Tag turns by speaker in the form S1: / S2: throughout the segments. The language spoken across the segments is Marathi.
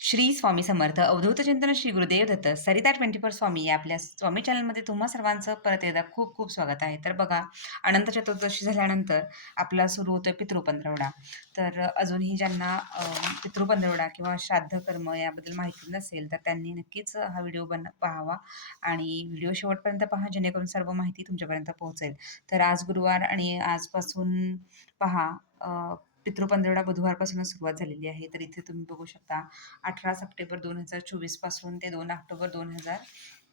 S1: श्री स्वामी समर्थ अवधूत चिंतन श्री गुरुदेव दत्त सरिता ट्वेंटी फोर स्वामी या आपल्या स्वामी चॅनलमध्ये तुम्हा सर्वांचं परत एकदा खूप खूप स्वागत आहे. तर बघा अनंत चतुर्दशी झाल्यानंतर आपला सुरू होतो पितृपंधरवडा. तर अजूनही ज्यांना अं, पितृपंधरवडा किंवा श्राद्ध कर्म याबद्दल माहिती नसेल तर त्यांनी नक्कीच हा व्हिडिओ बन पाहावा आणि व्हिडिओ शेवटपर्यंत पहा जेणेकरून सर्व माहिती तुमच्यापर्यंत पोहोचेल. तर आज गुरुवार आणि आजपासून पहा पितृपंधरवडा बुधवारपासूनच सुरुवात झालेली आहे. तर इथे तुम्ही बघू शकता अठरा सप्टेंबर दोन हजार चोवीसपासून ते दोन ऑक्टोबर दोन हजार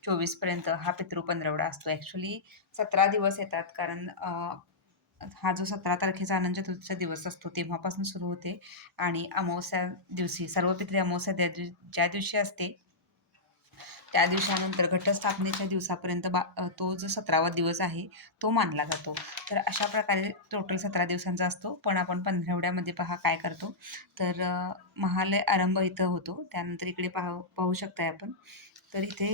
S1: चोवीसपर्यंत हा पितृपंधरवडा असतो. ॲक्च्युली सतरा दिवस येतात कारण हा जो सतरा तारखेचा आनंद चतुर्थीचा दिवस असतो तेव्हापासून सुरू होते. आणि अमावस्या दिवशी सर्व पितृ अमावस्या दिव ज्या दिवशी असते त्या दिवसानंतर घटस्थापनेच्या दिवसापर्यंत बा तो जो सतरावा दिवस आहे तो मानला जातो. तर अशा प्रकारे टोटल सतरा दिवसांचा असतो. पण आपण पंधरवड्यामध्ये पहा काय करतो. तर महालय आरंभ इथं होतो. त्यानंतर इकडे पाहू पाहू शकताय आपण. तर इथे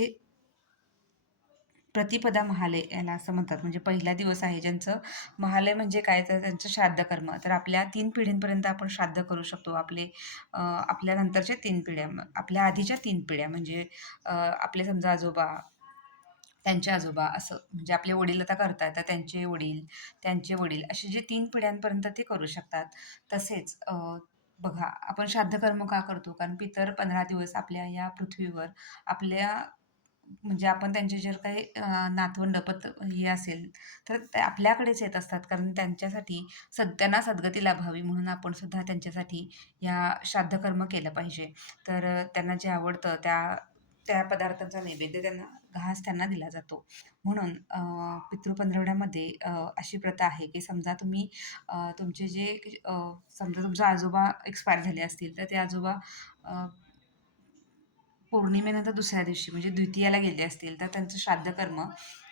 S1: प्रतिपदा महालय याला असं म्हणतात. म्हणजे पहिला दिवस आहे ज्यांचं महालय म्हणजे काय? तर त्यांचं श्राद्ध कर्म तर आपल्या तीन पिढींपर्यंत आपण श्राद्ध करू शकतो. आपले आपल्या नंतरच्या तीन पिढ्या आपल्या आधीच्या तीन पिढ्या. म्हणजे आपले समजा आजोबा त्यांचे आजोबा असं. म्हणजे आपले वडील आता करतात तर त्यांचे वडील त्यांचे वडील असे जे तीन पिढ्यांपर्यंत ते करू शकतात. तसेच बघा आपण श्राद्ध कर्म का करतो? कारण पितर पंधरा दिवस आपल्या या पृथ्वीवर आपल्या म्हणजे आपण त्यांचे जर काही नातवंड पत हे असेल तर ते आपल्याकडेच येत असतात. कारण त्यांच्यासाठी सद त्यांना सद्गती लाभावी म्हणून आपण सुद्धा त्यांच्यासाठी या श्राद्धकर्म केलं पाहिजे. तर त्यांना जे आवडतं त्या त्या पदार्थांचा नैवेद्य त्यांना घास त्यांना दिला जातो. म्हणून अ, पितृपंधरवड्यामध्ये अशी प्रथा आहे की समजा तुम्ही तुमचे जे समजा तुमचा आजोबा एक्सपायर झाले असतील तर ते आजोबा पौर्णिमेनंतर दुसऱ्या दिवशी म्हणजे द्वितीयाला गेले असतील तर त्यांचं श्राद्धकर्म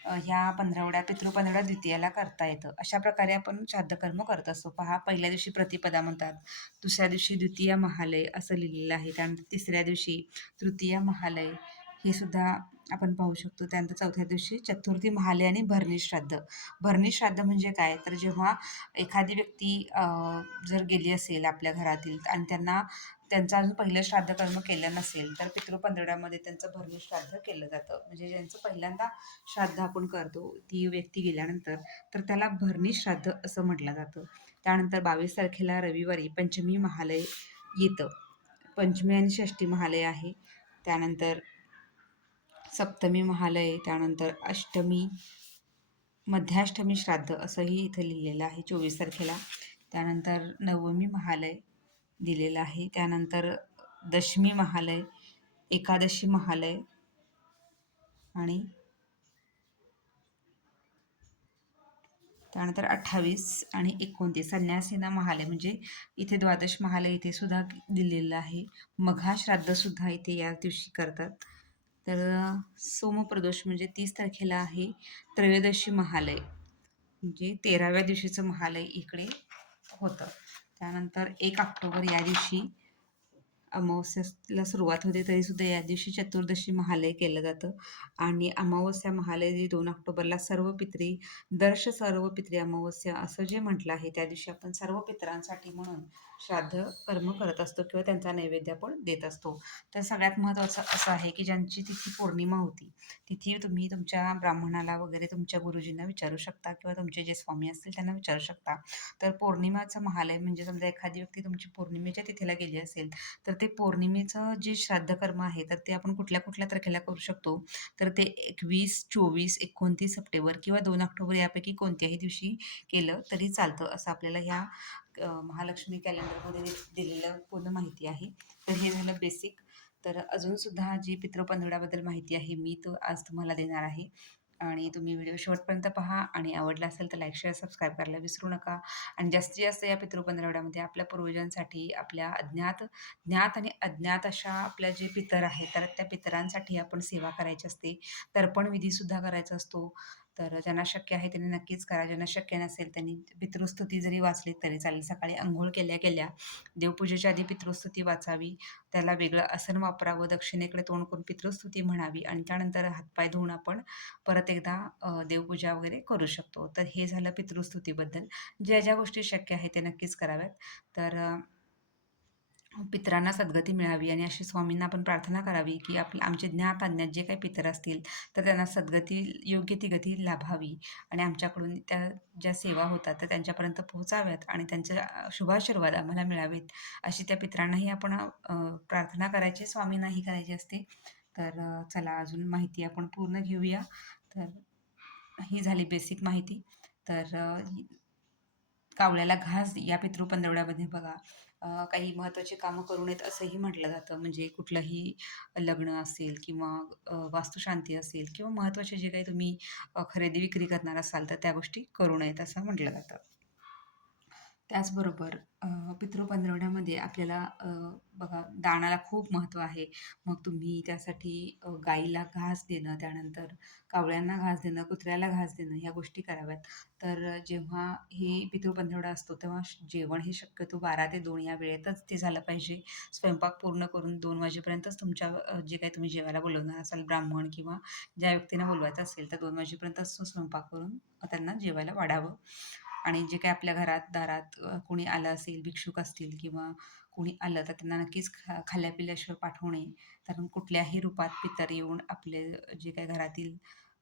S1: ह्या पंधरवड्या पितृपंधरवड्या द्वितीयाला करता येतं. अशा प्रकारे आपण श्राद्धकर्म करत असतो. पहा पहिल्या दिवशी प्रतिपदा म्हणतात दुसऱ्या दिवशी द्वितीय महालय असं लिहिलेलं आहे. त्यानंतर तिसऱ्या दिवशी तृतीय महालय. हे सुद्धा आपण पाहू शकतो. त्यानंतर चौथ्या दिवशी चतुर्थी महाले आणि भरणी श्राद्ध. भरणी श्राद्ध म्हणजे काय? तर जेव्हा एखादी व्यक्ती जर गेली असेल आपल्या घरातील आणि त्यांना त्यांचं अजून पहिलं श्राद्ध कर्म केलं नसेल तर पितृपंधरवड्यामध्ये त्यांचं भरणी श्राद्ध केलं जातं. म्हणजे ज्यांचं पहिल्यांदा श्राद्ध आपण करतो ती व्यक्ती गेल्यानंतर तर त्याला भरणी श्राद्ध असं म्हटलं जातं. त्यानंतर बावीस तारखेला रविवारी पंचमी महालय येतं. पंचमी आणि षष्टी महालय आहे. त्यानंतर सप्तमी महालय त्यानंतर अष्टमी मध्याष्टमी श्राद्ध असंही इथं लिहिलेलं आहे चोवीस तारखेला. त्यानंतर नवमी महालय दिलेलं आहे. त्यानंतर दशमी महालय एकादशी महालय आणि त्यानंतर अठ्ठावीस आणि एकोणतीस. संन्यासीना महालय म्हणजे इथे द्वादश महालय इथे सुद्धा दिलेलं आहे. मघा श्राद्ध सुद्धा इथे या दिवशी करतात. तर सोमप्रदोष म्हणजे तीस तारखेला आहे त्रयोदशी महालय. म्हणजे तेराव्या दिवशीचं महालय इकडे होतं. त्यानंतर एक ऑक्टोबर या दिवशी अमावस्याला सुरुवात होते तरीसुद्धा या दिवशी चतुर्दशी महालय केलं जातं. आणि अमावस्या महालय जी दोन ऑक्टोबरला सर्व पित्री दर्श सर्व पित्री अमावस्या असं जे म्हटलं आहे त्या दिवशी आपण सर्व पितरांसाठी म्हणून श्राद्ध कर्म करत असतो किंवा त्यांचा नैवेद्य आपण देत असतो. तर सगळ्यात महत्त्वाचं असं आहे की ज्यांची तिथी पौर्णिमा होती तिथी तुम्ही तुमच्या ब्राह्मणाला वगैरे तुमच्या गुरुजींना विचारू शकता किंवा तुमचे जे स्वामी असतील त्यांना विचारू शकता. तर पौर्णिमाचं महालय म्हणजे समजा एखादी व्यक्ती तुमची पौर्णिमेच्या तिथीला गेली असेल तर ते पौर्णिमेचं जे श्राद्ध कर्म आहे तर ते आपण कुठल्या कुठल्या तारखेला करू शकतो? तर ते एकवीस चोवीस एकोणतीस सप्टेंबर किंवा दोन ऑक्टोबर यापैकी कोणत्याही दिवशी केलं तरी चालतं असं आपल्याला ह्या महालक्ष्मी कॅलेंडरमध्ये दिलेलं पूर्ण माहिती आहे. तर हे झालं बेसिक तर अजूनसुद्धा जी पितृपंधरवड्याबद्दल माहिती आहे मी तो आज तुम्हाला देणार आहे. आणि तुम्ही व्हिडिओ शेवटपर्यंत पहा आणि आवडला असेल तर लाईक शेअर सबस्क्राईब करायला विसरू नका. आणि जास्तीत जास्त या पितृपंधरवड्यामध्ये आपल्या पूर्वजांसाठी आपल्या अज्ञात ज्ञात आणि अज्ञात अशा आपल्या जे पितर आहेत तर त्या पितरांसाठी आपण सेवा करायची असते. तर्पण विधीसुद्धा करायचा असतो. तर ज्यांना शक्य आहे त्यांनी नक्कीच करा. ज्यांना शक्य नसेल त्यांनी पितृस्तुती जरी वाचली तरी चालेल. सकाळी अंघोळ केल्या केल्या देवपूजेच्या आधी पितृस्तुती वाचावी. त्याला वेगळं आसन वापरावं. दक्षिणेकडे तोंड करून पितृस्तुती म्हणावी आणि त्यानंतर हातपाय धुवून आपण परत एकदा देवपूजा वगैरे करू शकतो. तर हे झालं पितृस्तुतीबद्दल. ज्या ज्या गोष्टी शक्य आहे ते नक्कीच कराव्यात. तर पितरांना सद्गती मिळावी आणि अशी स्वामींना आपण प्रार्थना करावी की आपल्या आमचे ज्ञात अज्ञात जे काही पितर असतील तर त्यांना सद्गती योग्य ती गती लाभावी आणि आमच्याकडून त्या ज्या सेवा होतात त्या त्यांच्यापर्यंत पोहोचाव्यात आणि त्यांच्या शुभाशीर्वाद आम्हाला मिळावेत. अशी त्या पितरांनाही आपण प्रार्थना करायची स्वामींनाही करायची असते. तर चला अजून माहिती आपण पूर्ण घेऊया. तर ही झाली बेसिक माहिती. तर कावळ्याला घास या पितृपंधरवड्यामध्ये बघा. काही महत्त्वाची कामं करू नयेत असंही म्हटलं जातं. म्हणजे कुठलंही लग्न असेल किंवा वास्तुशांती असेल किंवा महत्त्वाचे जे काही तुम्ही खरेदी विक्री करणार असाल तर त्या गोष्टी करू नयेत असं म्हटलं जातं. त्याचबरोबर अ, पितृपंधरवड्यामध्ये आपल्याला बघा दानाला खूप महत्त्व आहे. मग तुम्ही त्यासाठी गाईला घास देणं त्यानंतर कावळ्यांना घास देणं कुत्र्याला घास देणं ह्या गोष्टी कराव्यात. तर जेव्हा हे पितृपंधरवडा असतो तेव्हा जेवण हे शक्यतो बारा ते दोन या वेळेतच ते झालं पाहिजे. स्वयंपाक पूर्ण करून दोन वाजेपर्यंतच तुमच्या जे काही तुम्ही जेवायला बोलवणार असाल ब्राह्मण किंवा ज्या व्यक्तींना बोलवायचं असेल तर दोन वाजेपर्यंतच स्वयंपाक करून त्यांना जेवायला वाढावं. आणि जे काही आपल्या घरात दारात कोणी आलं असेल भिक्षुक असतील किंवा कोणी आलं तर त्यांना नक्कीच खा खाल्ल्या पिल्याशिवाय पाठवू नये कारण कुठल्याही रूपात पितर येऊन आपले जे काही घरातील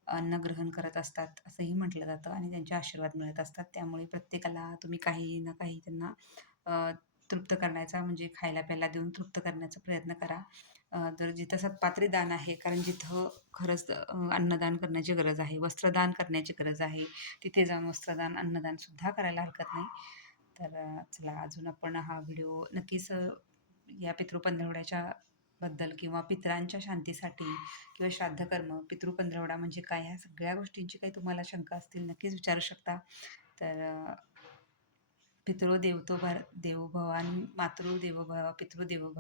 S1: अन्न ग्रहण करत असतात असंही म्हटलं जातं आणि त्यांचे आशीर्वाद मिळत असतात. त्यामुळे प्रत्येकाला तुम्ही काही ना काही त्यांना तृप्त करण्याचा म्हणजे खायला प्यायला देऊन तृप्त करण्याचा प्रयत्न करा. तर जर जिथं सत्पात्रीदान आहे कारण जिथं खरंच अन्नदान करण्याची गरज आहे वस्त्रदान करण्याची गरज आहे तिथे जाऊन वस्त्रदान अन्नदान सुद्धा करायला हरकत नाही. तर चला अजून आपण हा व्हिडिओ नक्कीच या पितृपंधरवड्याच्या बद्दल किंवा पितरांच्या शांतीसाठी किंवा श्राद्धकर्म पितृपंधरवडा म्हणजे काय ह्या सगळ्या गोष्टींची काही तुम्हाला शंका असतील नक्कीच विचारू शकता. तर पितृ देवतो भर देवो भवान मातृ देवो भव पितृ देवो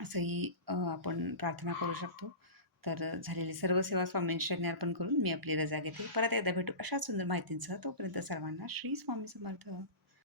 S1: असंही आपण प्रार्थना करू शकतो. तर झालेली सर्व सेवा स्वामींच्या चरणी अर्पण करून मी आपली रजा घेते. परत एकदा भेटू अशा सुंदर माहितींसह तोपर्यंत सर्वांना श्री स्वामी समर्थ.